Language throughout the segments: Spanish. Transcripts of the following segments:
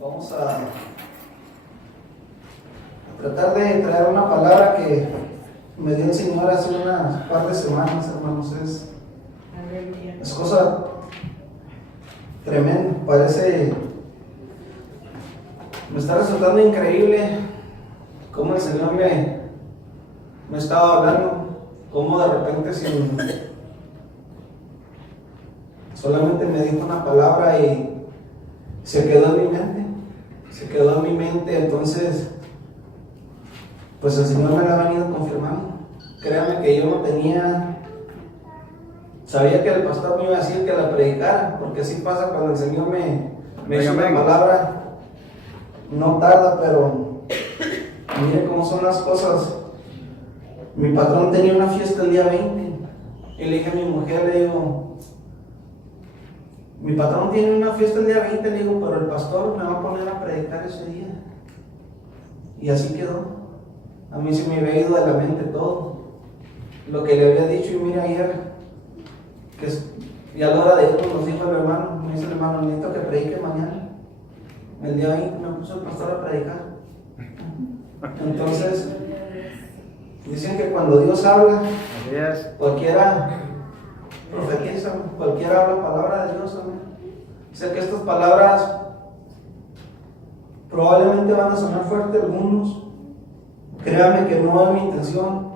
Vamos a tratar de traer una palabra que me dio el Señor hace unas par de semanas, hermanos. Es cosa tremenda. Me está resultando increíble cómo el Señor me estaba hablando, cómo de repente solamente me dijo una palabra y se quedó en mi mente, entonces pues el Señor me la ha venido confirmando. Créanme que yo no sabía que el pastor me iba a decir que la predicara, porque así pasa cuando el Señor me dice una palabra, no tarda, pero mire cómo son las cosas. Mi patrón tenía una fiesta el día 20 y le dije a mi mujer, le digo, mi patrón tiene una fiesta el día 20, le digo, pero el pastor me va a poner a predicar ese día. Y así quedó. A mí se me había ido de la mente todo lo que le había dicho. Y mira, ayer, y a la hora de irnos nos dijo el hermano, me dice el hermano, necesito que predique mañana. El día 20 me puso el pastor a predicar. Entonces, dicen que cuando Dios habla, cualquiera profetiza, cualquiera habla palabra de Dios. Amén. Sé que estas palabras probablemente van a sonar fuerte a algunos. Créanme que no es mi intención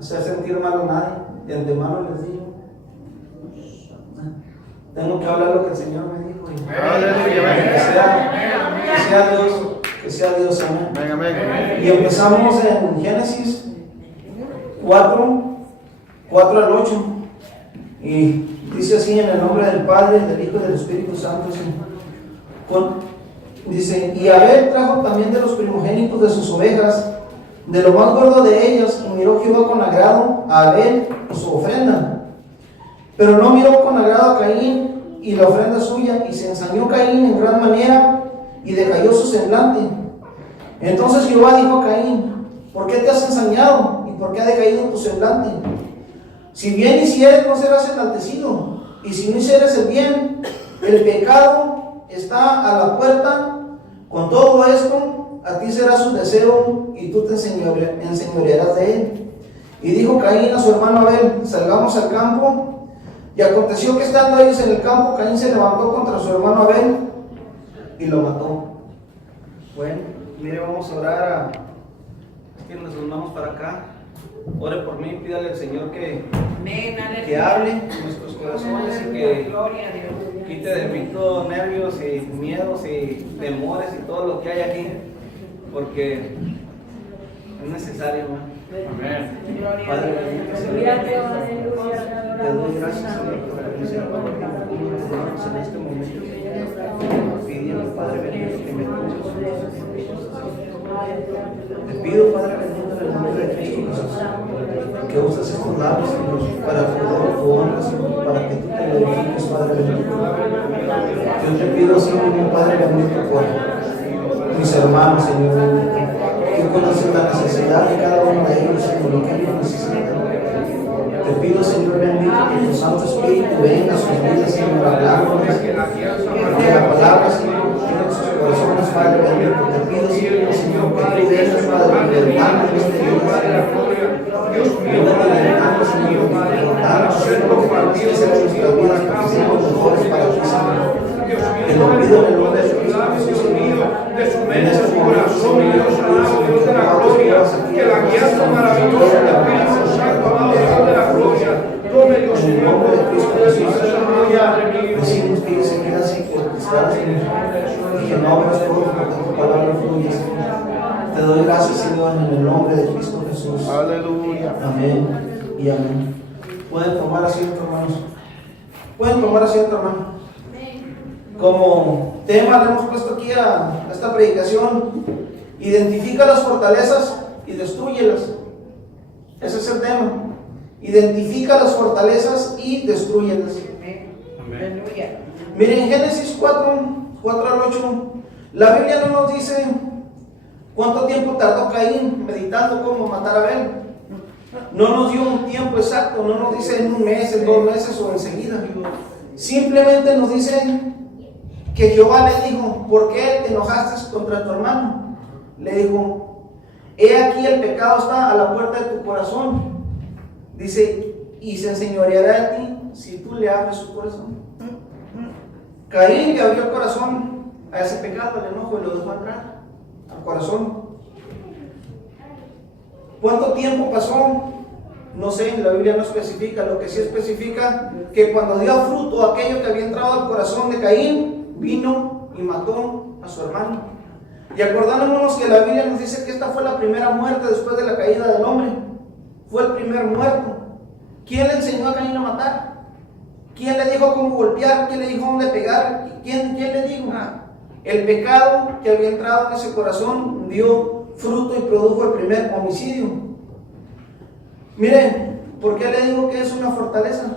hacer sentir mal a nadie. De antemano les digo, tengo que hablar lo que el Señor me dijo. Que sea Dios, amén. Y empezamos en Génesis 4 al 8. Y dice así: en el nombre del Padre, del Hijo y del Espíritu Santo. Dice: y Abel trajo también de los primogénitos de sus ovejas, de lo más gordo de ellas, y miró Jehová con agrado a Abel y su ofrenda, pero no miró con agrado a Caín y la ofrenda suya, y se ensañó Caín en gran manera, y decayó su semblante. Entonces Jehová dijo a Caín: ¿por qué te has ensañado? ¿Y por qué ha decaído tu semblante? Si bien hicieres, no serás enaltecido, y si no hicieres el bien, el pecado está a la puerta. Con todo esto, a ti será su deseo, y tú te enseñorearás de él. Y dijo Caín a su hermano Abel: salgamos al campo. Y aconteció que estando ellos en el campo, Caín se levantó contra su hermano Abel y lo mató. Bueno, mire, vamos a orar. Es que nos unamos para acá. Ore por mí, pídale al Señor que hable en nuestros corazones y que quite de mí todos nervios y miedos y temores y todo lo que hay aquí, porque es necesario, ¿no? Amén. Padre bendito, Señor, te doy gracias, Señor, por la misericordia que tenemos en este momento. Pidiendo, Padre bendito, que me escuches. Te pido, Padre bendito, en el nombre de Cristo Jesús, que uses estos labios, Señor, para poder tu honra, Señor, para que tú te glorifiques, Padre bendito. Yo te pido, Señor, mi Padre bendito, por mis hermanos, Señor bendito. Tú conoces la necesidad de cada uno de ellos, Señor, lo que ellos necesitan. Te pido, Señor bendito, que tu Santo Espíritu venga a sus vidas, Señor, hablándoles, que la palabra, Señor, llene sus corazones, Padre bendito. Te pido, Señor, que tú dejes, Padre, libertando en este día, libertando, Señor, libertando, Señor, lo que tú quieres en nuestras vidas, porque somos mejores para ti, Señor. Te lo pido en el nombre de Cristo Jesús, Señor. En este momento, Señor, Dios de la gloria, que la guía maravillosa del Espíritu Santo, amado Dios de la gloria, tome Dios, en el nombre de Cristo Jesús, decimos que se queda así porque está, Señor, y que no abras todo porque tu palabra fluye, Señor. Te doy gracias, Señor, en el nombre de Cristo Jesús. Aleluya. Amén y amén. Pueden tomar asiento, hermanos. Pueden tomar asiento, hermano. Como tema le hemos puesto aquí a esta predicación: identifica las fortalezas y destrúyelas. Ese es el tema. Identifica las fortalezas y destrúyelas. Amén. Miren, en Génesis 4 al 8, la Biblia no nos dice cuánto tiempo tardó Caín meditando cómo matar a Abel. No nos dio un tiempo exacto, no nos dice en un mes, en 2 meses o enseguida. Simplemente nos dice que Jehová le dijo: ¿por qué te enojaste contra tu hermano? Le dijo: he aquí el pecado está a la puerta de tu corazón. Dice: y se enseñoreará de ti si tú le abres su corazón. Caín le abrió el corazón a ese pecado, al enojo, y lo dejó entrar al corazón. ¿Cuánto tiempo pasó? No sé, la Biblia no especifica. Lo que sí especifica que cuando dio fruto aquello que había entrado al corazón de Caín, vino y mató a su hermano. Y acordándonos que la Biblia nos dice que esta fue la primera muerte después de la caída del hombre. Fue el primer muerto. ¿Quién le enseñó a Caín a matar? ¿Quién le dijo cómo golpear? ¿Quién le dijo dónde pegar? ¿Quién le dijo? El pecado que había entrado en ese corazón dio fruto y produjo el primer homicidio. Miren, ¿por qué le digo que es una fortaleza?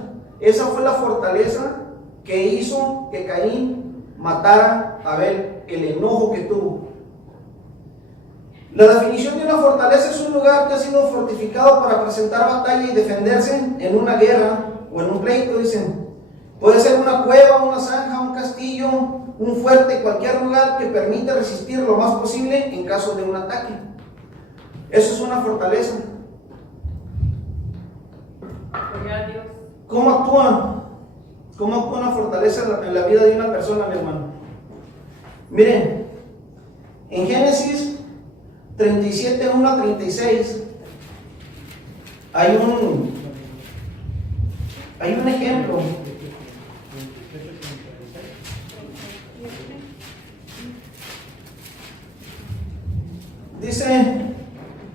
Esa fue la fortaleza que hizo que Caín matara a Abel, el enojo que tuvo. La definición de una fortaleza es un lugar que ha sido fortificado para presentar batalla y defenderse en una guerra o en un pleito, dicen. Puede ser una cueva, una zanja, un castillo, un fuerte, cualquier lugar que permite resistir lo más posible en caso de un ataque. Eso es una fortaleza. ¿Cómo actúa? ¿Cómo actúa una fortaleza en la vida de una persona, mi hermano? Miren, en Génesis 37, 1 a 36 hay un ejemplo. Dice,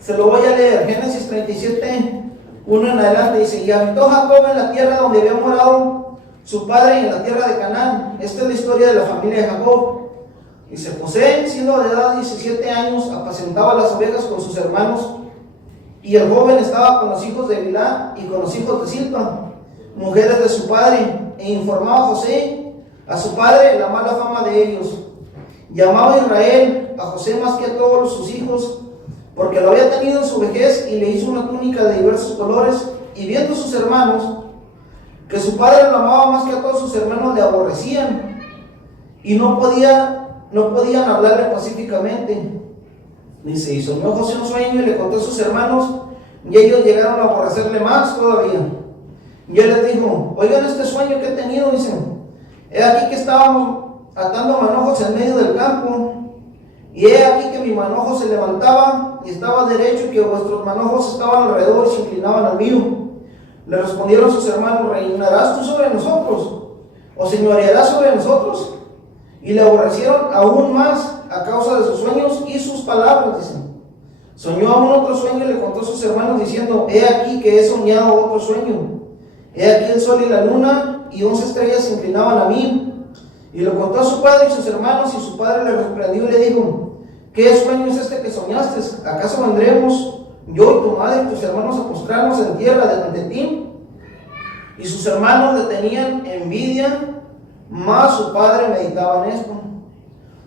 se lo voy a leer, Génesis 37, 1 en adelante, dice: y habitó Jacob en la tierra donde había morado su padre, en la tierra de Canaán. Esta es la historia de la familia de Jacob. Dice: José, siendo de edad 17 años, apacentaba las ovejas con sus hermanos, y el joven estaba con los hijos de Bilhá y con los hijos de Silpa, mujeres de su padre, e informaba José a su padre la mala fama de ellos. Llamaba a Israel a José más que a todos sus hijos, porque lo había tenido en su vejez, y le hizo una túnica de diversos colores. Y viendo sus hermanos que su padre lo amaba más que a todos sus hermanos, le aborrecían y no podían hablarle pacíficamente. Dice: y soñó José un sueño y le contó a sus hermanos, y ellos llegaron a aborrecerle más todavía. Y él les dijo: oigan este sueño que he tenido. Dicen: he aquí que estábamos atando manojos en medio del campo, y he aquí que mi manojo se levantaba y estaba derecho, y que vuestros manojos estaban alrededor y se inclinaban al mío. Le respondieron sus hermanos: ¿reinarás tú sobre nosotros? ¿O señorearás sobre nosotros? Y le aborrecieron aún más a causa de sus sueños y sus palabras. Dicen: soñó aún otro sueño y le contó a sus hermanos diciendo: he aquí que he soñado otro sueño. He aquí el sol y la luna y 11 estrellas se inclinaban a mí. Y lo contó a su padre y sus hermanos, y su padre le reprendió y le dijo: ¿qué sueño es este que soñaste? ¿Acaso vendremos yo y tu madre y tus hermanos a postrarnos en tierra delante de ti? Y sus hermanos le tenían envidia, mas su padre meditaba en esto.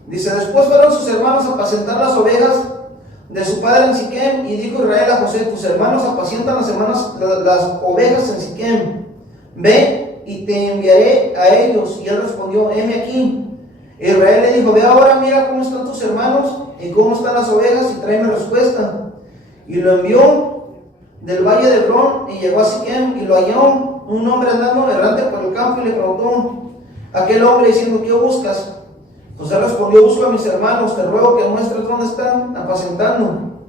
Dice: después fueron sus hermanos a apacentar las ovejas de su padre en Siquem, y dijo Israel a José: tus hermanos apacientan las ovejas en Siquem, ve y te enviaré a ellos. Y él respondió: heme aquí. Israel le dijo: ve ahora, mira cómo están tus hermanos y cómo están las ovejas, y tráeme respuesta. Y lo envió del valle de Hebrón, y llegó a Siquem, y lo halló un hombre andando errante por el campo, y le preguntó aquel hombre diciendo: ¿qué buscas? José respondió: busco a mis hermanos, te ruego que muestres dónde están apacentando.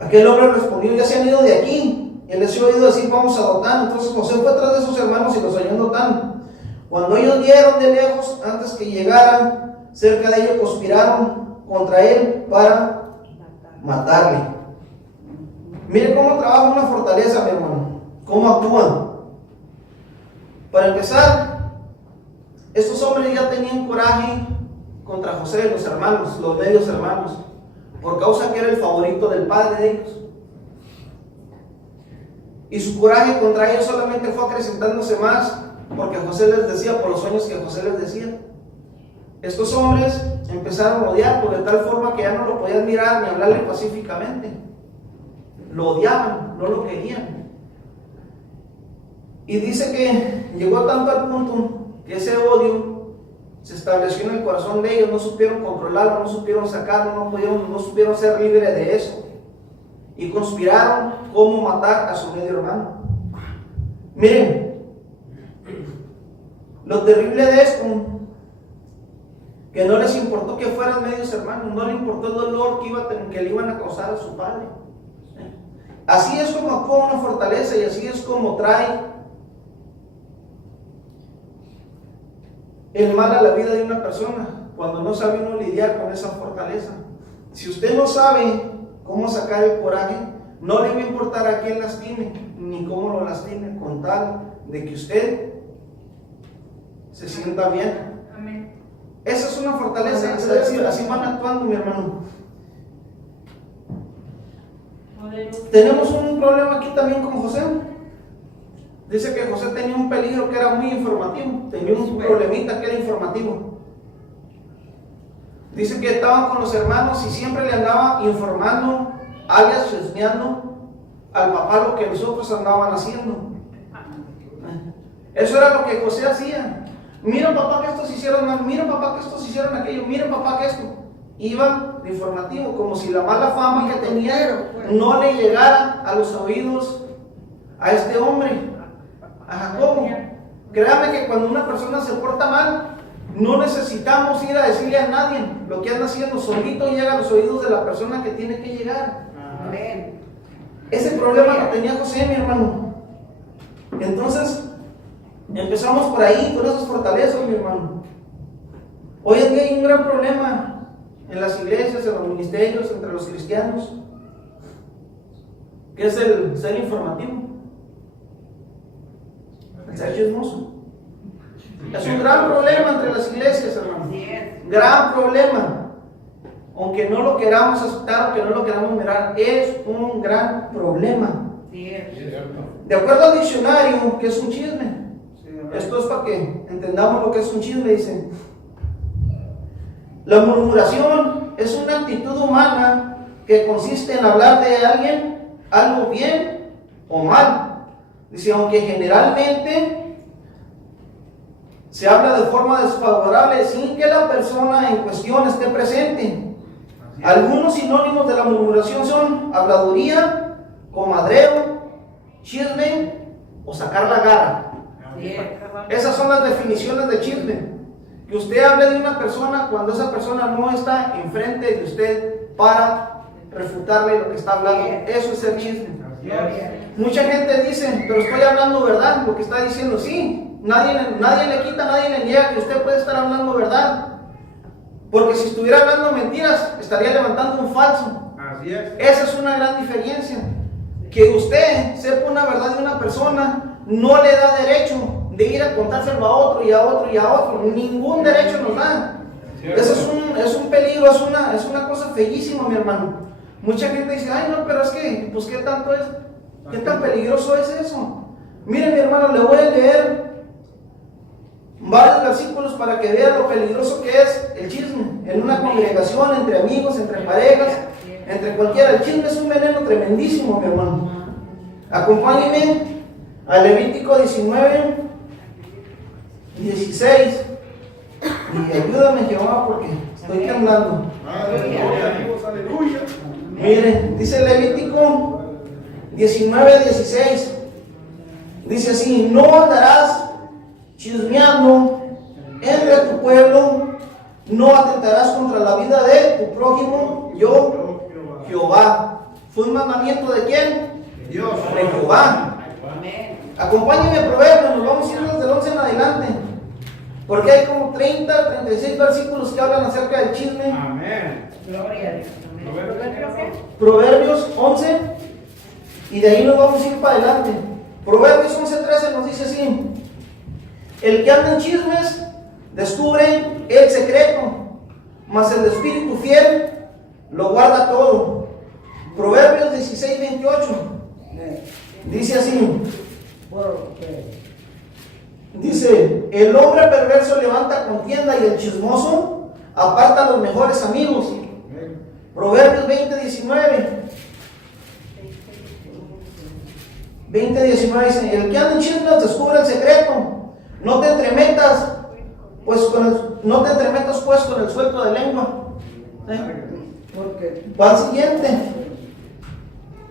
Aquel hombre respondió: ya se han ido de aquí. Y él les he oído decir: vamos a Dotán. Entonces José fue atrás de sus hermanos y los halló en Dotán. Cuando ellos vieron de lejos, antes que llegaran cerca de ellos, conspiraron contra él para matarle. Mire cómo trabaja una fortaleza, mi hermano, cómo actúan. Para empezar, estos hombres ya tenían coraje contra José, los hermanos, los medios hermanos, por causa que era el favorito del padre de ellos. Y su coraje contra ellos solamente fue acrecentándose más, porque José les decía, por los sueños que José les decía. Estos hombres empezaron a odiarlo de tal forma que ya no lo podían mirar ni hablarle pacíficamente. Lo odiaban, no lo querían. Y dice que llegó tanto al punto que ese odio se estableció en el corazón de ellos, no supieron controlarlo, no supieron sacarlo, no supieron ser libres de eso. Y conspiraron cómo matar a su medio hermano. Miren, lo terrible de esto, que no les importó que fueran medios hermanos, no les importó el dolor que le iban a causar a su padre. Así es como actúa una fortaleza y así es como trae el mal a la vida de una persona, cuando no sabe uno lidiar con esa fortaleza. Si usted no sabe cómo sacar el coraje, no le va a importar a quién lastime, ni cómo lo lastime, con tal de que usted se sienta bien. Amén. Esa es una fortaleza, así van actuando, mi hermano. Tenemos un problema aquí también con José. Dice que José tenía un peligro que era muy informativo, tenía un problemita que era informativo. Dice que estaban con los hermanos y siempre le andaba informando, alias chismeando al papá lo que los otros andaban haciendo. Eso era lo que José hacía. Mira papá que estos hicieron mal, mira papá que estos hicieron aquello, mira papá que esto. Iba de informativo, como si la mala fama que tenía no le llegara a los oídos a este hombre, a Jacobo. Créame que cuando una persona se porta mal, no necesitamos ir a decirle a nadie lo que anda haciendo, solito llega a los oídos de la persona que tiene que llegar. Amén. Ese problema lo tenía José, mi hermano. Entonces, empezamos por ahí, con esas fortalezas, mi hermano. Hoy en día hay un gran problema en las iglesias, en los ministerios, entre los cristianos, que es el ser informativo, el ser chismoso. Es un gran problema entre las iglesias, hermano. Gran problema. Aunque no lo queramos aceptar, aunque no lo queramos mirar, es un gran problema. De acuerdo al diccionario, ¿qué es un chisme? Esto es para que entendamos lo que es un chisme, dicen. La murmuración es una actitud humana que consiste en hablar de alguien algo bien o mal. Dice, aunque generalmente se habla de forma desfavorable sin que la persona en cuestión esté presente. Algunos sinónimos de la murmuración son habladuría, comadreo, chisme o sacar la garra. Esas son las definiciones de chisme. Que usted hable de una persona cuando esa persona no está enfrente de usted para refutarle lo que está hablando. Eso es el chisme. Mucha gente dice, pero estoy hablando verdad, lo que está diciendo. Sí, nadie le quita, nadie le niega que usted puede estar hablando verdad. Porque si estuviera hablando mentiras, estaría levantando un falso. Así es. Esa es una gran diferencia. Que usted sepa una verdad de una persona no le da derecho de ir a contárselo a otro y a otro y a otro. Ningún derecho nos da. Eso es un peligro, es una cosa feísima, mi hermano. Mucha gente dice, ay no, pero es que, pues qué tanto es, qué tan peligroso es eso. Miren, mi hermano, le voy a leer varios versículos para que vea lo peligroso que es el chisme. En una congregación, entre amigos, entre parejas, entre cualquiera. El chisme es un veneno tremendísimo, mi hermano. Acompáñenme a Levítico 19, 16. Y ayúdame, Jehová, porque estoy temblando. Aleluya. Miren, dice Levítico 19, 16. Dice así: no andarás chismeando entre tu pueblo, no atentarás contra la vida de tu prójimo, yo, Jehová. ¿Fue un mandamiento de quién? Dios. De Jehová. Acompáñenme a Proverbios, nos vamos a ir desde el 11 en adelante, porque hay como 30, 36 versículos que hablan acerca del chisme. Amén. Gloria a Dios. Proverbios 11, y de ahí nos vamos a ir para adelante. Proverbios 11:13 nos dice así: el que anda en chismes descubre el secreto, mas el de espíritu fiel lo guarda todo. Proverbios 16:28 dice así: dice, el hombre perverso levanta contienda y el chismoso aparta a los mejores amigos. Proverbios 20:19 dice: el que anda en chismes descubre el secreto, no te entremetas pues no te entremetas pues con el suelto de lengua. Porque Va al siguiente.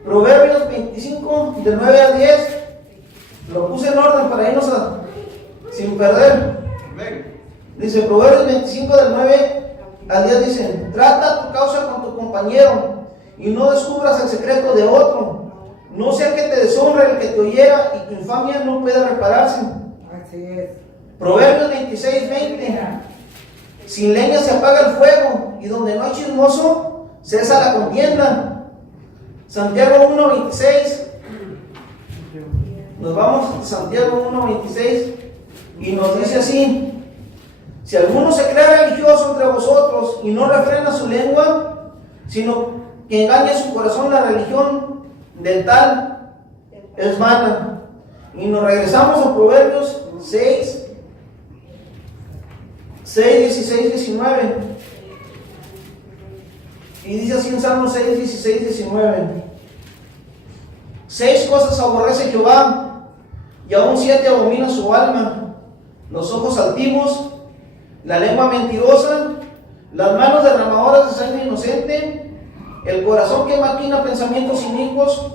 Proverbios 25, del 9 al 10. Lo puse en orden para irnos sin perder. Dice Proverbios 25, del 9 al 10, dice: trata tu causa con tu compañero y no descubras el secreto de otro. No sea que te deshonre el que te oyera y tu infamia no pueda repararse. así es. Proverbios 26, 20. Sin leña se apaga el fuego, y donde no hay chismoso, cesa la contienda. Santiago 1, 26. Nos vamos a Santiago 1, 26, y nos dice así: si alguno se cree religioso entre vosotros y no refrena su lengua, sino que engaña en su corazón, la religión del tal es vana. Y nos regresamos a Proverbios 6, 16, 19. Y dice así en Salmos 6, 16, 19: 6 cosas aborrece Jehová, y aún 7 abomina su alma: los ojos altivos, la lengua mentirosa, las manos derramadoras de sangre inocente, el corazón que maquina pensamientos inicuos,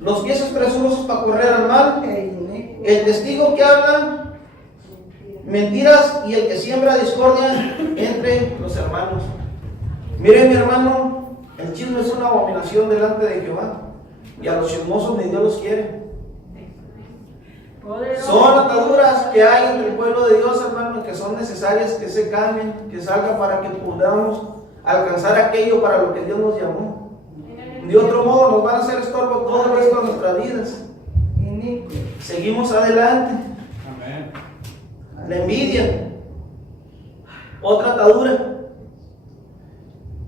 los pies presurosos para correr al mal, el testigo que habla mentiras y el que siembra discordia entre los hermanos. Mire, mi hermano, el chisme es una abominación delante de Jehová, y a los chismosos ni Dios los quiere. Son ataduras que hay entre el pueblo de Dios, hermano, que son necesarias que se cambien, que salgan para que podamos alcanzar aquello para lo que Dios nos llamó. De otro modo nos van a hacer estorbo todo el resto de nuestras vidas. Seguimos adelante. Amén. La envidia, otra atadura,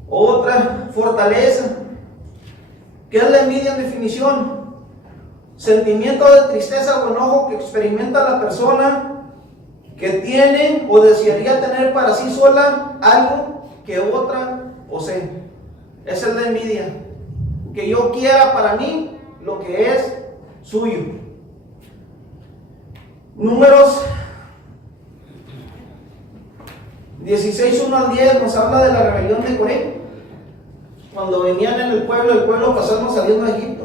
otra fortaleza. ¿Qué es la envidia en definición? Sentimiento de tristeza o enojo que experimenta la persona que tiene o desearía tener para sí sola algo que otra posee. Esa es la envidia. Que yo quiera para mí lo que es suyo. Números 16, 1 al 10 nos habla de la rebelión de Coré. Cuando venían en el pueblo pasando saliendo de Egipto.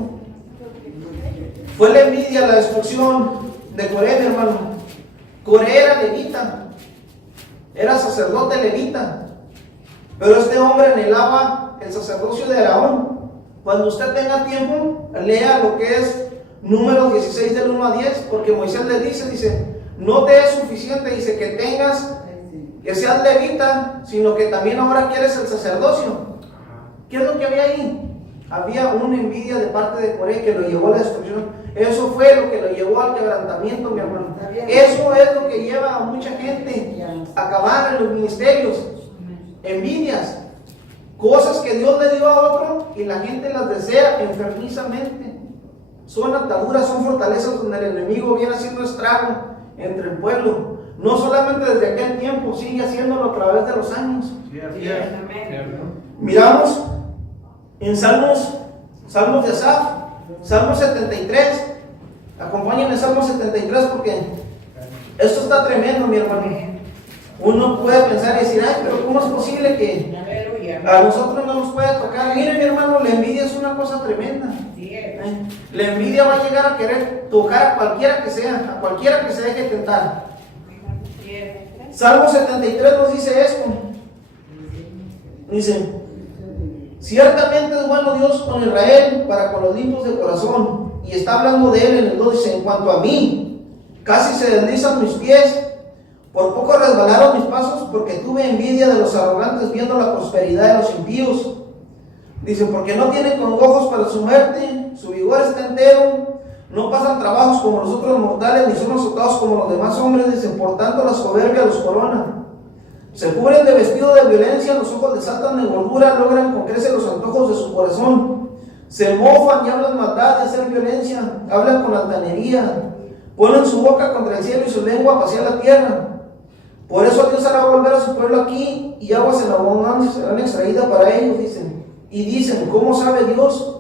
Fue la envidia, la destrucción de Coré, mi hermano. Coré era levita, era sacerdote levita, pero este hombre anhelaba el sacerdocio de Aarón. Cuando usted tenga tiempo, lea lo que es Números 16 del 1 a 10, porque Moisés le dice, no te es suficiente, dice, que tengas, que seas levita, sino que también ahora quieres el sacerdocio. ¿Qué es lo que había ahí? Había una envidia de parte de Coré que lo llevó a la destrucción. Eso fue lo que lo llevó al quebrantamiento, mi hermano. Eso es lo que lleva a mucha gente a acabar en los ministerios. Envidias. Cosas que Dios le dio a otro y la gente las desea enfermizamente. Son ataduras, son fortalezas donde el enemigo viene haciendo estrago entre el pueblo. No solamente desde aquel tiempo, sigue haciéndolo a través de los años. Miramos en Salmos de Asaf, Salmo 73. Acompáñenme en Salmo 73 porque esto está tremendo, mi hermano. Uno puede pensar y decir, ay, pero ¿cómo es posible que a nosotros no nos pueda tocar? Mire, mi hermano, la envidia es una cosa tremenda. La envidia va a llegar a querer tocar a cualquiera que sea, a cualquiera que se deje tentar. Salmo 73 nos dice esto. Dice, ciertamente es bueno Dios con Israel para con los limpios de corazón. Y está hablando de él en el 2, dice, en cuanto a mí, casi se deslizan mis pies, por poco resbalaron mis pasos, porque tuve envidia de los arrogantes viendo la prosperidad de los impíos. Dice, porque no tienen congojos para su muerte, su vigor está entero, no pasan trabajos como los otros mortales, ni son azotados como los demás hombres. Dice, por tanto la soberbia los corona. Se cubren de vestido de violencia, los ojos desatan de gordura, logran con creces los antojos de su corazón. Se mofan y hablan maldad de hacer violencia, hablan con altanería, ponen su boca contra el cielo y su lengua pasea la tierra. Por eso Dios hará volver a su pueblo aquí, y aguas en abundancia serán extraídas para ellos, dicen. Y dicen, ¿cómo sabe Dios?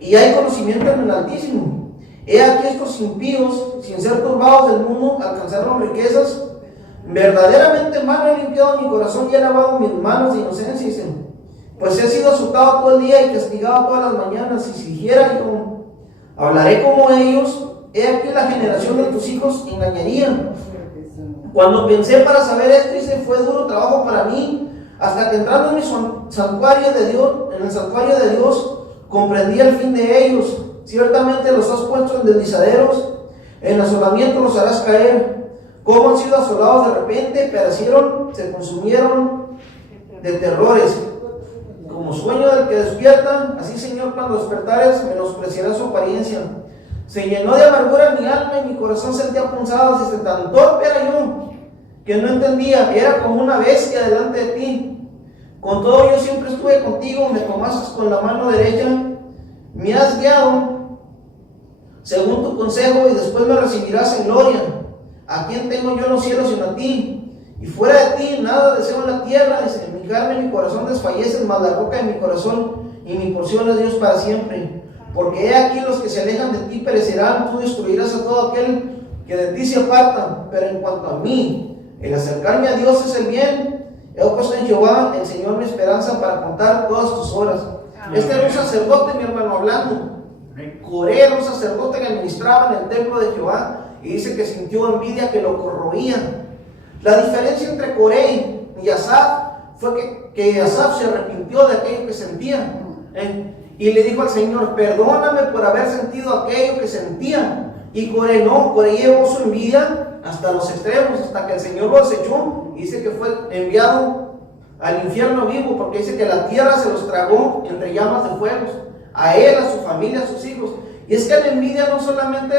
Y hay conocimiento en el Altísimo. He aquí estos impíos, sin ser turbados del mundo, alcanzaron riquezas, Verdaderamente malo he limpiado mi corazón y he lavado mis manos de inocencia, dice, pues he sido azotado todo el día y castigado todas las mañanas. Y si dijera yo, hablaré como ellos, he aquí la generación de tus hijos engañarían. Cuando pensé para saber esto, dice, fue duro trabajo para mí, hasta que entrando en mi santuario de Dios, en el santuario de Dios, comprendí el fin de ellos. Ciertamente los has puesto en deslizaderos, en asolamiento los harás caer. Cómo han sido asolados de repente, perecieron, se consumieron de terrores. Como sueño del que despierta, así, Señor, cuando despertares, menospreciará su apariencia. Se llenó de amargura mi alma y mi corazón sentía punzadas. Dice, tan torpe era yo, que no entendía, era como una bestia delante de ti. Con todo yo siempre estuve contigo, me tomaste con la mano derecha, me has guiado según tu consejo y después me recibirás en gloria. ¿A quién tengo yo en los cielos sino a ti? Y fuera de ti nada deseo en la tierra. Dice, mi carne y mi corazón desfallecen, mas la roca de mi corazón y mi porción es Dios para siempre. Porque he aquí los que se alejan de ti perecerán, tú destruirás a todo aquel que de ti se aparta. Pero en cuanto a mí, el acercarme a Dios es el bien. He puesto en Jehová, el Señor, mi esperanza para contar todas tus horas. Este era un sacerdote, mi hermano, hablando. Coré era un sacerdote que administraba en el templo de Jehová. Y dice que sintió envidia que lo corroía. La diferencia entre Coré y Asaf fue que Asaf se arrepintió de aquello que sentía. Y le dijo al Señor, perdóname por haber sentido aquello que sentía. Y Coré no, Coré llevó su envidia hasta los extremos, hasta que el Señor lo desechó. Y dice que fue enviado al infierno vivo, porque dice que la tierra se los tragó entre llamas de fuego. A él, a su familia, a sus hijos. Y es que la envidia no solamente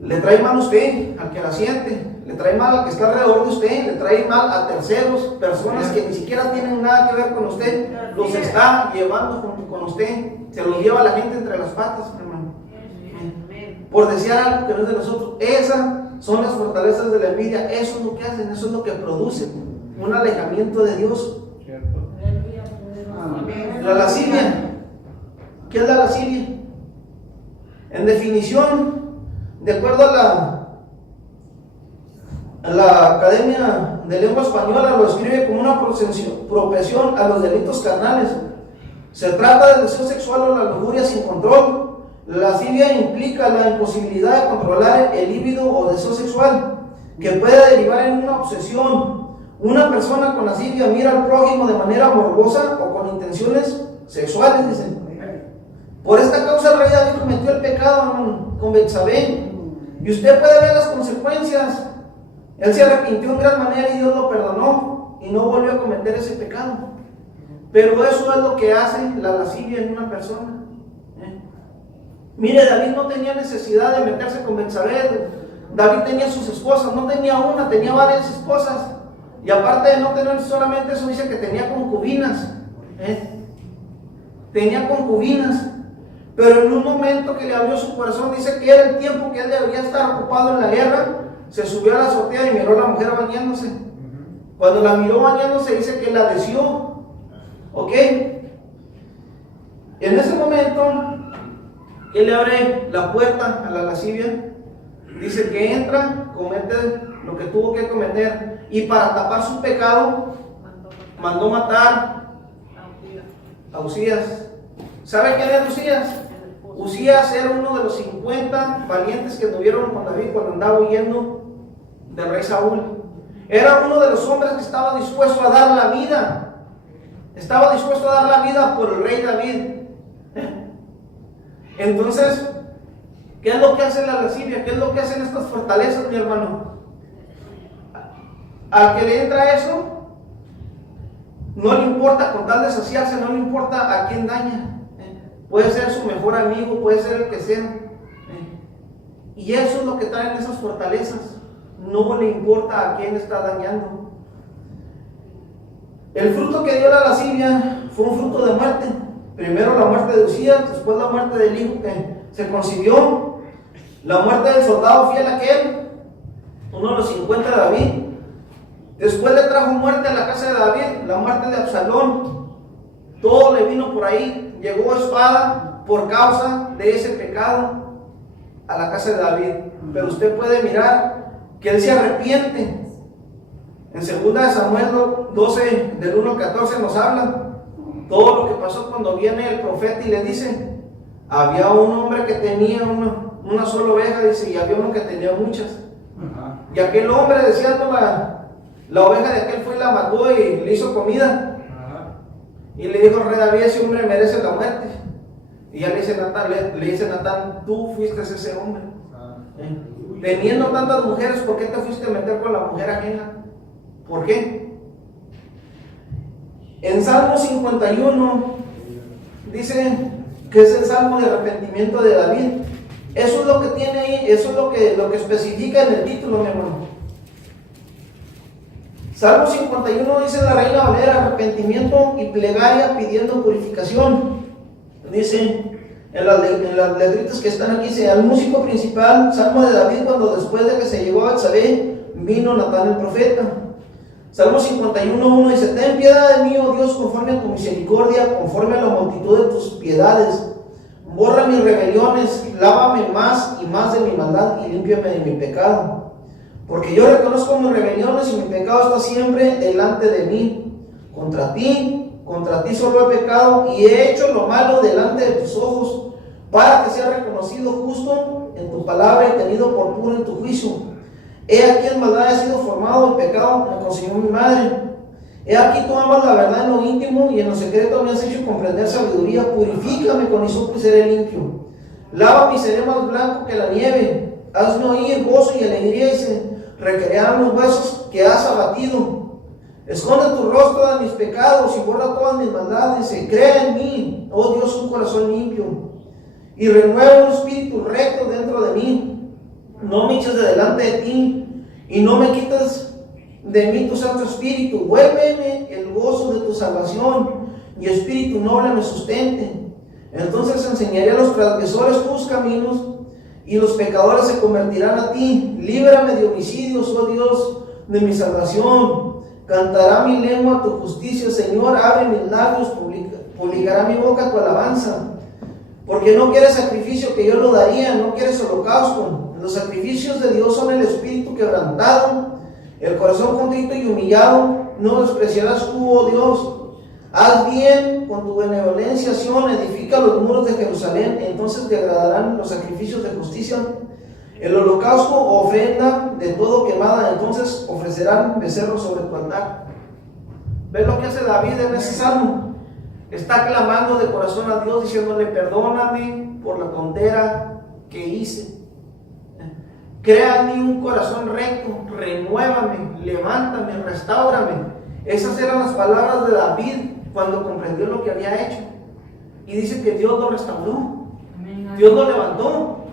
le trae mal a usted, al que la siente, le trae mal al que está alrededor de usted, le trae mal a terceros, personas que ni siquiera tienen nada que ver con usted, los está llevando junto con usted, se los lleva a la gente entre las patas, hermano. Por desear algo que no es de nosotros. Esas son las fortalezas de la envidia, eso es lo que hacen, eso es lo que produce un alejamiento de Dios. La lascivia. ¿Qué es la lascivia? En definición, de acuerdo a la Academia de Lengua Española, lo describe como una propensión a los delitos carnales. Se trata del deseo sexual o la lujuria sin control. La lascivia implica la imposibilidad de controlar el líbido o deseo sexual, que puede derivar en una obsesión. Una persona con lascivia mira al prójimo de manera morbosa o con intenciones sexuales, dicen. Por esta causa el rey David cometió el pecado con Betsabé. Y usted puede ver las consecuencias. Él se arrepintió en gran manera y Dios lo perdonó y no volvió a cometer ese pecado. Pero eso es lo que hace la lascivia en una persona. Mire, David no tenía necesidad de meterse con Betsabé. David tenía sus esposas, no tenía una, tenía varias esposas. Y aparte de no tener solamente eso, dice que tenía concubinas. Tenía concubinas. Pero en un momento que le abrió su corazón, dice que era el tiempo que él debería estar ocupado en la guerra. Se subió a la azotea y miró a la mujer bañándose. Cuando la miró bañándose, dice que la deseó. ¿Ok? En ese momento, él le abre la puerta a la lascivia. Dice que entra, comete lo que tuvo que cometer. Y para tapar su pecado, mandó matar a Usías. ¿Sabe quién era Usías? Usías era uno de los 50 valientes que anduvieron con David cuando andaba huyendo del rey Saúl. Era uno de los hombres que estaba dispuesto a dar la vida. Estaba dispuesto a dar la vida por el rey David. Entonces, ¿qué es lo que hace la lascivia? ¿Qué es lo que hacen estas fortalezas, mi hermano? Al que le entra eso, no le importa con tal de saciarse, no le importa a quién daña. Puede ser su mejor amigo, puede ser el que sea. Y eso es lo que traen esas fortalezas. No le importa a quién está dañando. El fruto que dio la lascivia fue un fruto de muerte. Primero la muerte de Usías, después la muerte del hijo que se concibió. La muerte del soldado fiel aquel, uno de los 50 de David. Después le trajo muerte a la casa de David, la muerte de Absalón. Todo le vino por ahí. Llegó espada por causa de ese pecado a la casa de David. Pero usted puede mirar que él se arrepiente En 2 Samuel 12, del 1 al 14 nos habla todo lo que pasó cuando viene el profeta y le dice, había un hombre que tenía una sola oveja, dice, y había uno que tenía muchas. Y aquel hombre, deseando la oveja de aquel, fue y la mató y le hizo comida. Y le dijo al rey David, ese hombre merece la muerte. Y ya le dice Natán, tú fuiste ese hombre. Teniendo tantas mujeres, ¿por qué te fuiste a meter con la mujer ajena? ¿Por qué? En Salmo 51 dice que es el salmo de arrepentimiento de David. Eso es lo que tiene ahí, eso es lo que especifica en el título, mi hermano. Salmo 51 dice la Reina Valera, arrepentimiento y plegaria pidiendo purificación. Dice en las letritas que están aquí, dice, al músico principal, Salmo de David, cuando después de que se llegó a Betsabé, vino Natán el profeta. Salmo 51:1 dice, ten piedad de mí, oh Dios, conforme a tu misericordia, conforme a la multitud de tus piedades. Borra mis rebeliones, lávame más y más de mi maldad y límpiame de mi pecado. Porque yo reconozco mis rebeliones y mi pecado está siempre delante de mí. Contra ti solo he pecado y he hecho lo malo delante de tus ojos, para que sea reconocido justo en tu palabra y tenido por puro en tu juicio. He aquí en maldad he sido formado, en pecado me concibió mi madre. He aquí tú amas la verdad en lo íntimo y en lo secreto me has hecho comprender sabiduría. Purifícame con hisopo y seré limpio. Lava mi seré más blanco que la nieve. Hazme oír gozo y alegría y se recrearán los huesos que has abatido. Esconde tu rostro de mis pecados y borra todas mis maldades. Y crea en mí, oh Dios, un corazón limpio. Y renueva un espíritu recto dentro de mí. No me eches de delante de ti y no me quites de mí tu santo espíritu. Vuélveme el gozo de tu salvación y espíritu noble me sustente. Entonces enseñaré a los transgresores tus caminos y los pecadores se convertirán a ti. Líbrame de homicidios, oh Dios, de mi salvación. Cantará mi lengua tu justicia, Señor. Abre mis labios, publicará mi boca tu alabanza. Porque no quieres sacrificio que yo lo daría, no quieres holocausto. Los sacrificios de Dios son el espíritu quebrantado, el corazón contrito y humillado. No despreciarás tú, oh Dios. Haz bien con tu benevolencia, Sión, edifica los muros de Jerusalén. Entonces te agradarán los sacrificios de justicia, el holocausto o ofrenda de todo quemada. Entonces ofrecerán becerros sobre tu altar. ¿Ves lo que hace David en ese salmo? Está clamando de corazón a Dios, diciéndole, perdóname por la tontera que hice. Crea en mí un corazón recto, renuévame, levántame, restáurame. Esas eran las palabras de David cuando comprendió lo que había hecho. Y dice que Dios lo restauró. Dios lo levantó.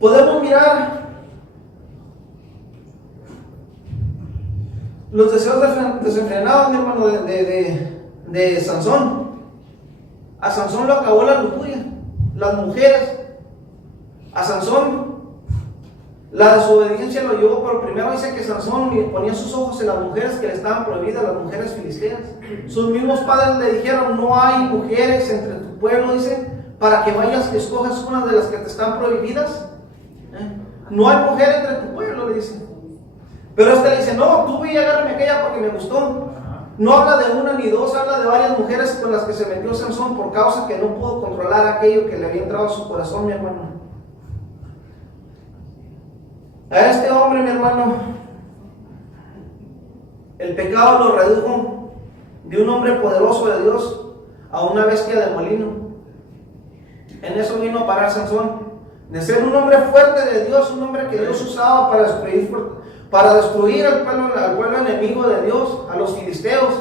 Podemos mirar los deseos desenfrenados, mi hermano, de Sansón. A Sansón lo acabó la lujuria, las mujeres. A Sansón la desobediencia lo llevó, pero primero dice que Sansón ponía sus ojos en las mujeres que le estaban prohibidas, las mujeres filisteas. Sus mismos padres le dijeron, no hay mujeres entre tu pueblo, dice, para que vayas que escojas una de las que te están prohibidas. No hay mujer entre tu pueblo, le dice. Pero le dice, no, tú ve y agárrame aquella porque me gustó. No habla de una ni dos, habla de varias mujeres con las que se metió Sansón por causa que no pudo controlar aquello que le había entrado a su corazón, mi hermano. A este hombre, mi hermano, el pecado lo redujo de un hombre poderoso de Dios a una bestia de molino. En eso vino a parar Sansón. De ser un hombre fuerte de Dios, un hombre que Dios usaba para destruir al pueblo enemigo de Dios, a los filisteos.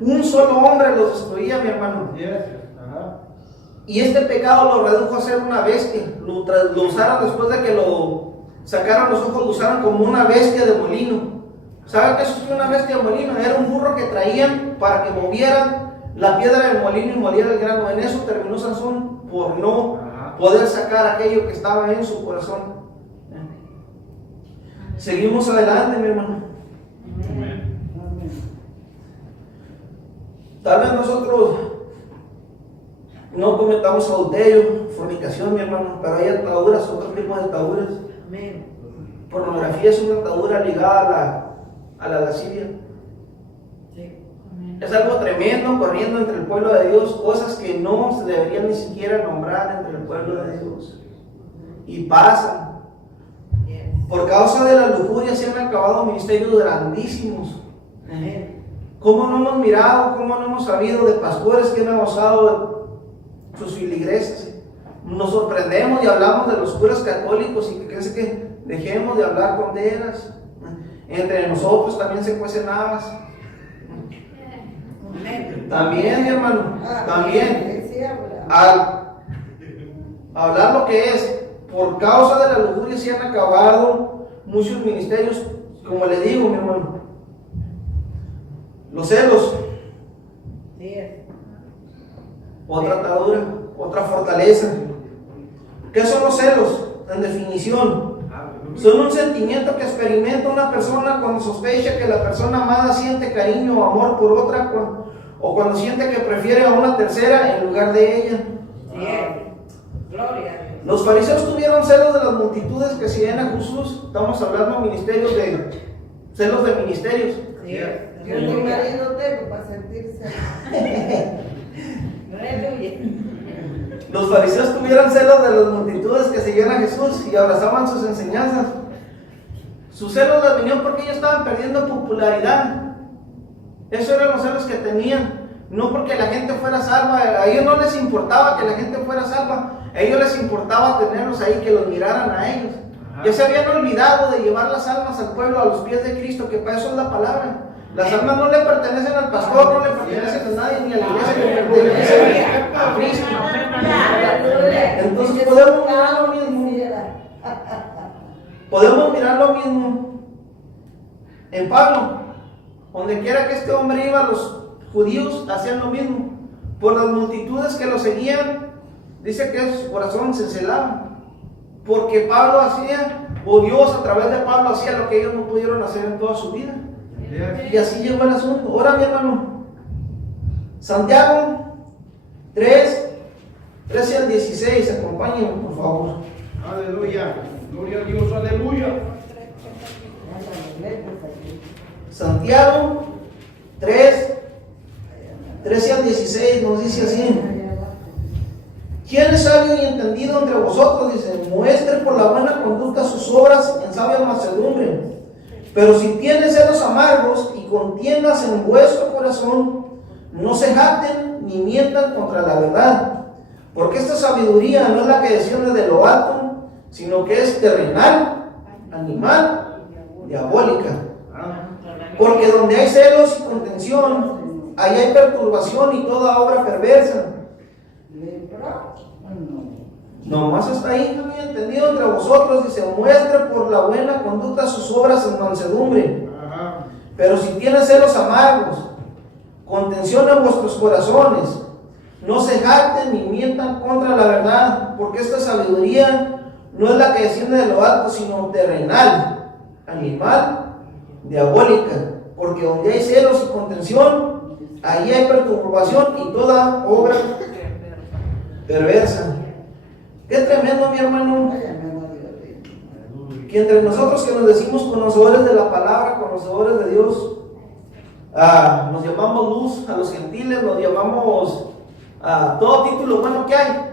Un solo hombre los destruía, mi hermano. Y este pecado lo redujo a ser una bestia. Lo usaron después de que lo sacaron los ojos, lo usaron como una bestia de molino. ¿Saben qué es una bestia de molino? Era un burro que traían para que moviera la piedra del molino y moliera el grano. En eso terminó Sansón por no poder sacar aquello que estaba en su corazón. Seguimos adelante, mi hermano. Tal vez nosotros no cometamos adulterio, fornicación, mi hermano, pero hay ataduras, otro tipo de ataduras Pornografía es una atadura ligada a la lascivia. Es algo tremendo corriendo entre el pueblo de Dios, cosas que no se deberían ni siquiera nombrar entre el pueblo de Dios. Y pasan. Por causa de la lujuria se han acabado ministerios grandísimos. ¿Cómo no hemos mirado, cómo no hemos sabido de pastores que han abusado de sus filigreses? Nos sorprendemos y hablamos de los curas católicos y que creen que dejemos de hablar tonteras. Entre nosotros también se cuecen habas. También, mi hermano, también. Al hablar lo que es, por causa de la lujuria se han acabado muchos ministerios, como le digo, mi hermano. Los celos. Otra atadura, otra fortaleza. ¿Qué son los celos? En definición, son un sentimiento que experimenta una persona cuando sospecha que la persona amada siente cariño o amor por otra, o cuando siente que prefiere a una tercera en lugar de ella. Los fariseos tuvieron celos de las multitudes que seguían a Jesús. Estamos hablando de ministerios de celos de ministerios. Yo ni marido tengo para sentirse. Los fariseos tuvieron celos de las multitudes que seguían a Jesús y abrazaban sus enseñanzas. Sus celos les venían porque ellos estaban perdiendo popularidad. Esos eran los celos que tenían. No porque la gente fuera salva. A ellos no les importaba que la gente fuera salva. A ellos les importaba tenerlos ahí, que los miraran a ellos. Ya se habían olvidado de llevar las almas al pueblo, a los pies de Cristo, que para eso es la palabra. Las almas no le pertenecen al pastor, no le pertenecen a nadie, ni a la iglesia, le pertenecen a Cristo. Entonces podemos mirar lo mismo. Podemos mirar lo mismo en Pablo. Donde quiera que este hombre iba, los judíos hacían lo mismo. Por las multitudes que lo seguían, dice que su corazón se celaba. Porque Pablo hacía, o Dios a través de Pablo hacía lo que ellos no pudieron hacer en toda su vida. Y así llegó el asunto. Ahora, mi hermano, Santiago 3, 13 al 16, acompáñenme por favor. Aleluya, gloria a Dios, aleluya. Santiago 3, 13 al 16 nos dice así: ¿quién es sabio y entendido entre vosotros? Dice, muestre por la buena conducta sus obras en sabia mansedumbre. Pero si tiene celos amargos y contiendas en vuestro corazón, no se jacten ni mientan contra la verdad. Porque esta sabiduría no es la que desciende de lo alto, sino que es terrenal, animal, diabólica. Porque donde hay celos y contención, ahí hay perturbación y toda obra perversa. Nomás está ahí, no había entendido entre vosotros, dice, muestre por la buena conducta sus obras en mansedumbre. Pero si tiene celos amargos, contención en vuestros corazones, no se jacten ni mientan contra la verdad, porque esta sabiduría no es la que desciende de lo alto, sino terrenal, animal, diabólica. Porque donde hay celos y contención, ahí hay perturbación y toda obra perversa. Qué tremendo, mi hermano, que entre nosotros que nos decimos conocedores de la palabra, conocedores de Dios, nos llamamos luz a los gentiles, nos llamamos todo título bueno que hay,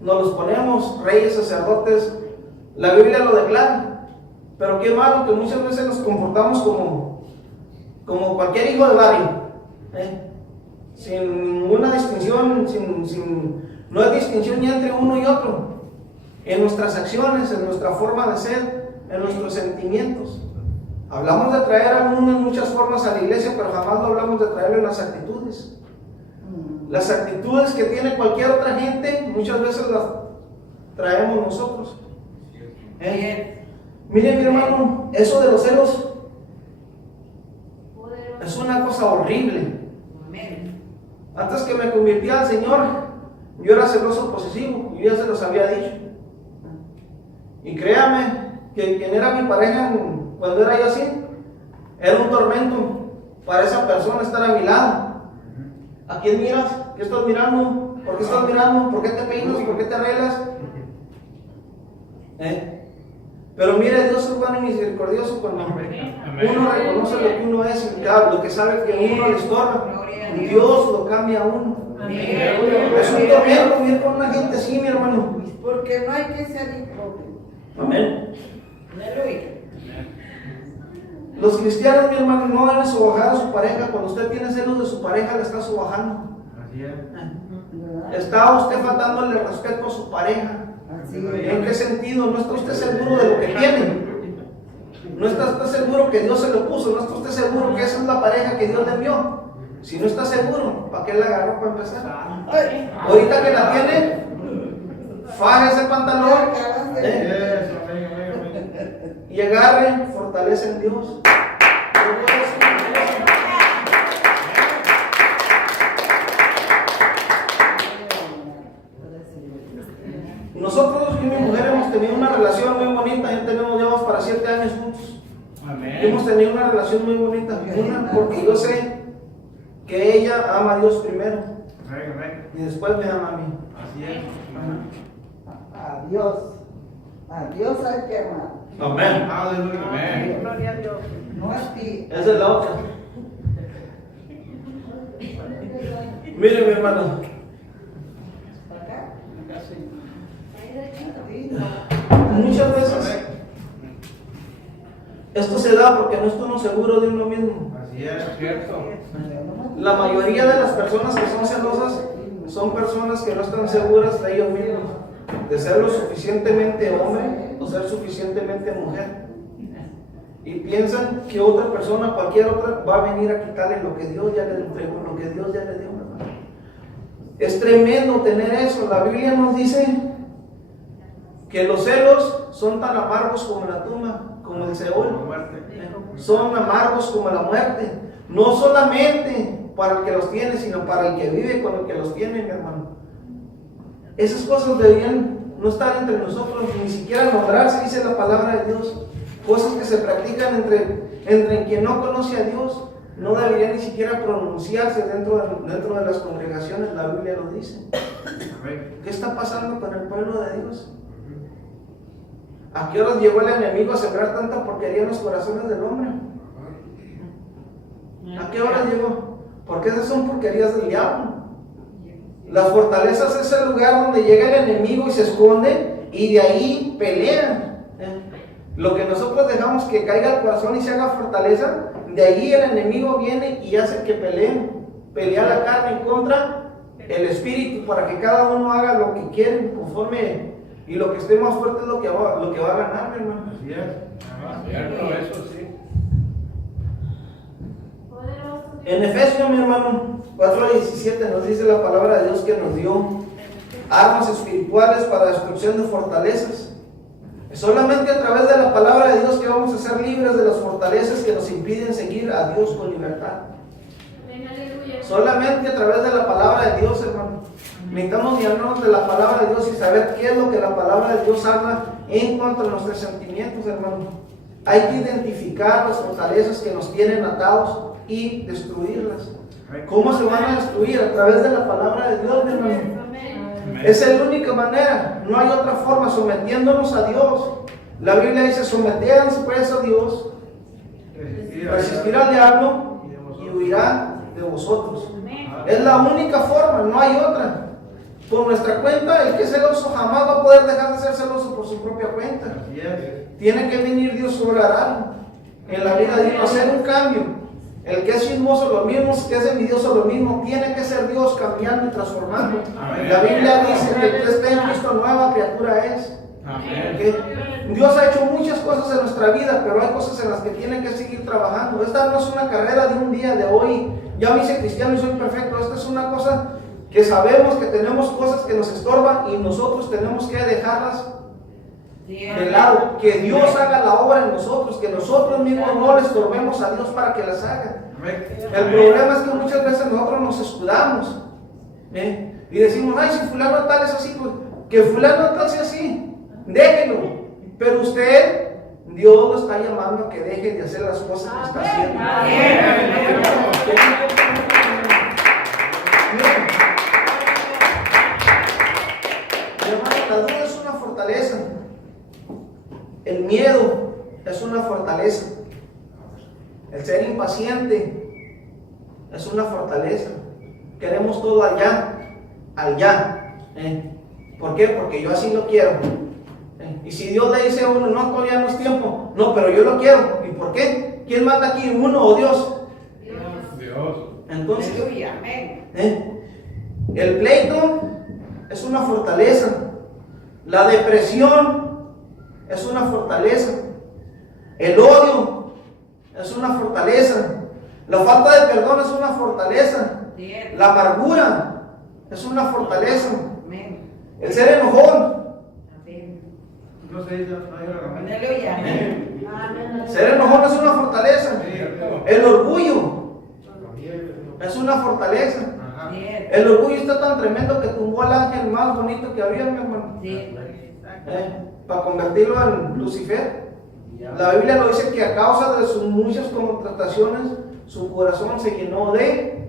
nos los ponemos reyes, sacerdotes, la Biblia lo declara. Pero qué malo que muchas veces nos comportamos como cualquier hijo de barrio, sin ninguna distinción, no hay distinción ni entre uno y otro, en nuestras acciones, en nuestra forma de ser, en nuestros sentimientos. Hablamos de traer al mundo en muchas formas a la iglesia, pero jamás lo hablamos de traerlo en las actitudes. Las actitudes que tiene cualquier otra gente, muchas veces las traemos nosotros. Mire, mi hermano, eso de los celos es una cosa horrible. Antes que me convirtiera al Señor, yo era celoso posesivo, yo ya se los había dicho. Y créame que quien era mi pareja cuando era yo así, era un tormento para esa persona estar a mi lado. ¿A quién miras? ¿Qué estás mirando? ¿Por qué estás mirando? ¿Por qué te peinas? ¿Por qué te arreglas? Pero mire, Dios es bueno y misericordioso cuando uno reconoce lo que uno es y lo que sabe que uno le estorba. Dios lo cambia a uno. Es un tormento vivir con una gente así, mi hermano. Porque no hay que ser hipócrita. Amén. Aleluya. Los cristianos, mi hermano, no deben sobajar a su pareja. Cuando usted tiene celos de su pareja, le está sobajando. Así es. Está usted faltándole respeto a su pareja. Así ¿En qué sentido? No está usted seguro de lo que tiene. No está usted seguro que Dios se lo puso. No está usted seguro que esa es la pareja que Dios le envió. Si no está seguro, ¿para qué la agarró para empezar? Ahorita que la tiene, faja ese pantalón Eso, amén, amén, amén. y agarre, fortalece en Dios. Nosotros y mi mujer hemos tenido una relación muy bonita. Ya llevamos para 7 años juntos. Amén. Hemos tenido una relación muy bonita. Una, porque yo sé que ella ama a Dios primero Amén, amén. y después me ama a mí. Así es. A Dios. A Dios hay que amar. Amén. Aleluya. Amén. Gloria a Dios. No a ti. Esa es la otra. Mire, mi hermano, ¿Acá? muchas veces esto se da porque no está uno seguro de uno mismo. Así es, cierto. La mayoría de las personas que son celosas son personas que no están seguras de ellos mismos, de ser lo suficientemente hombre o ser suficientemente mujer. Y piensan que otra persona, cualquier otra, va a venir a quitarle lo que Dios ya le entregó, lo que Dios ya le dio, hermano. Es tremendo tener eso. La Biblia nos dice que los celos son tan amargos como la tumba, como el Seol. Son amargos como la muerte. No solamente para el que los tiene, sino para el que vive con el que los tiene, mi hermano. Esas cosas deberían no estar entre nosotros, ni siquiera nombrarse, dice la palabra de Dios. Cosas que se practican entre quien no conoce a Dios, no deberían ni siquiera pronunciarse dentro de las congregaciones. La Biblia lo dice. ¿Qué está pasando con el pueblo de Dios? ¿A qué horas llegó el enemigo a sembrar tanta porquería en los corazones del hombre? ¿A qué horas llegó? Porque esas son porquerías del diablo. Las fortalezas es el lugar donde llega el enemigo y se esconde y de ahí pelea. Lo que nosotros dejamos que caiga al corazón y se haga fortaleza, de ahí el enemigo viene y hace que peleen. Pelea la carne en contra el espíritu para que cada uno haga lo que quiere conforme, y lo que esté más fuerte es lo que va a ganar, mi hermano. Así es. Cierto, eso sí. En Efesios, mi hermano, 4:17 nos dice la palabra de Dios que nos dio armas espirituales para destrucción de fortalezas. Es solamente a través de la palabra de Dios que vamos a ser libres de las fortalezas que nos impiden seguir a Dios con libertad. Solamente a través de la palabra de Dios, hermano. Necesitamos llenarnos de la palabra de Dios y saber qué es lo que la palabra de Dios habla en cuanto a nuestros sentimientos, hermano. Hay que identificar las fortalezas que nos tienen atados y destruirlas. ¿Cómo se van a destruir? A través de la palabra de Dios, mi hermano. Esa es la única manera, no hay otra forma, sometiéndonos a Dios. La Biblia dice: sometéanse pues a Dios, resistir al diablo y huirá de vosotros. Es la única forma, no hay otra. Por nuestra cuenta, el que es celoso jamás va a poder dejar de ser celoso por su propia cuenta. Tiene que venir Dios a obrar algo en la vida de Dios, hacer un cambio. El que es chismoso lo mismo, el que es envidioso lo mismo, tiene que ser Dios cambiando y transformando. La Biblia dice que el que está en Cristo nueva criatura es. Dios ha hecho muchas cosas en nuestra vida, pero hay cosas en las que tiene que seguir trabajando. Esta no es una carrera de un día, de hoy. Ya me hice cristiano y soy perfecto. Esta es una cosa que sabemos que tenemos cosas que nos estorban y nosotros tenemos que dejarlas de lado, que Dios haga la obra en nosotros, que nosotros mismos no le estorbemos a Dios para que las haga. El problema es que muchas veces nosotros nos escudamos y decimos: ay, si fulano tal es así, pues que fulano tal sea así, déjelo. Pero usted, Dios lo está llamando a que deje de hacer las cosas que está haciendo. Mi hermano, la duda es una fortaleza. El miedo impaciente es una fortaleza. Queremos todo allá, ¿Por qué? Porque yo así lo quiero. Y si Dios le dice a uno, no, todavía no es tiempo, no, pero yo lo quiero. ¿Y por qué? ¿Quién manda aquí, uno o Dios? Dios. Entonces, Aleluya, amén. el pleito es una fortaleza. La depresión es una fortaleza. El odio es una fortaleza. La falta de perdón es una fortaleza. La amargura es una fortaleza. Amén. El ser enojón. No sé, Aleluya, amén. Ser enojón es una fortaleza. El orgullo es una fortaleza. El orgullo está tan tremendo que tumbó al ángel más bonito que había, mi hermano. Para convertirlo en Lucifer. La Biblia lo dice que a causa de sus muchas contrataciones, su corazón se llenó de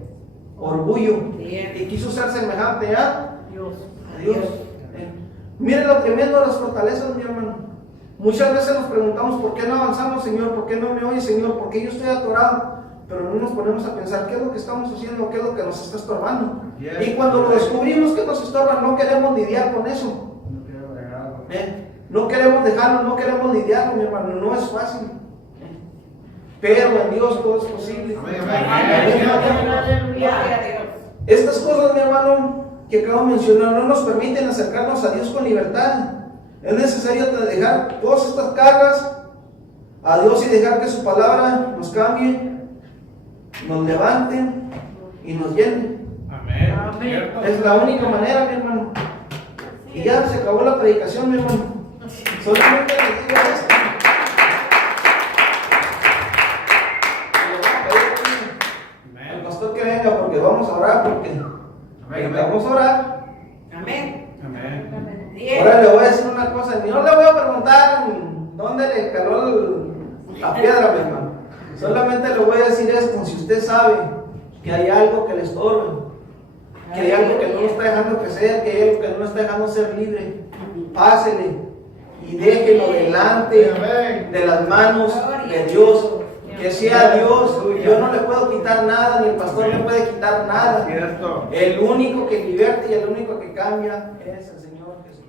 orgullo y quiso ser semejante a Dios. Miren lo tremendo de las fortalezas, mi hermano. Muchas veces nos preguntamos por qué no avanzamos, Señor, por qué no me oyes, Señor, por qué yo estoy atorado, pero no nos ponemos a pensar qué es lo que estamos haciendo, qué es lo que nos está estorbando. Y cuando lo descubrimos que nos estorba, no queremos lidiar con eso. No queremos dejarlo, no queremos lidiarlo, mi hermano, no es fácil. Pero en Dios todo es posible. Estas cosas, mi hermano, que acabo de mencionar, no nos permiten acercarnos a Dios con libertad. Es necesario dejar todas estas cargas a Dios y dejar que su palabra nos cambie, nos levante y nos llene. Amén. Es la única manera, mi hermano. Y ya se acabó la predicación, mi hermano. Solamente les digo esto. Al pastor que venga, porque vamos a orar, porque vamos a orar. Amén. Ahora le voy a decir una cosa, y no le voy a preguntar dónde le caló la piedra, mi hermano. Solamente le voy a decir esto: si usted sabe que hay algo que le estorba, que hay algo que no lo está dejando crecer, que hay algo que no lo está dejando ser libre, pásele y déjelo delante de las manos de Dios. Que sea Dios. Yo no le puedo quitar nada, ni el pastor le puede quitar nada. El único que liberta y el único que cambia es el Señor Jesús.